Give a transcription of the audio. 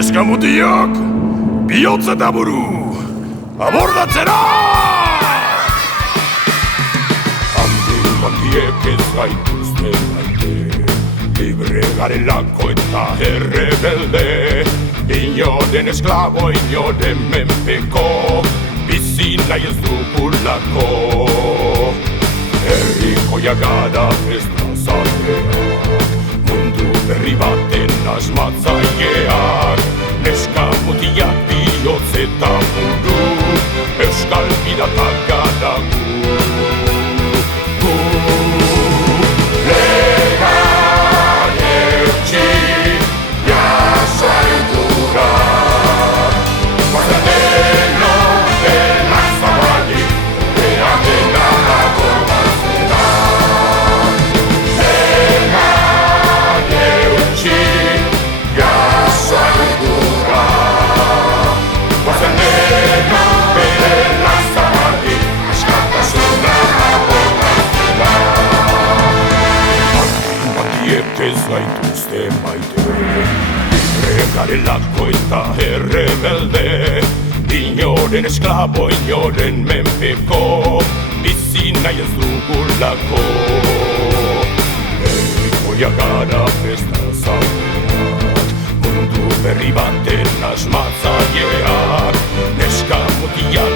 Neska mutiak, bihotz eta buru, abordatzera! Handiek ez gaituzte maite, libre garelako eta errebelde, inoren esklabo, inoren menpeko, bizi nahi ez dugulako. Herrikoia gara ez da zateak, mundu berri baten asmatzaileak, neska mutiak bihotz eta buru, euskal piratak gara gu. Ez gaituzte maite, libre garelako eta errebelde, inoren esklabo, inoren menpeko, bizi nahi ez dugulako. Herrikoia gara ez da zaudeak, mundu berri baten asmatzaileak, neska mutiak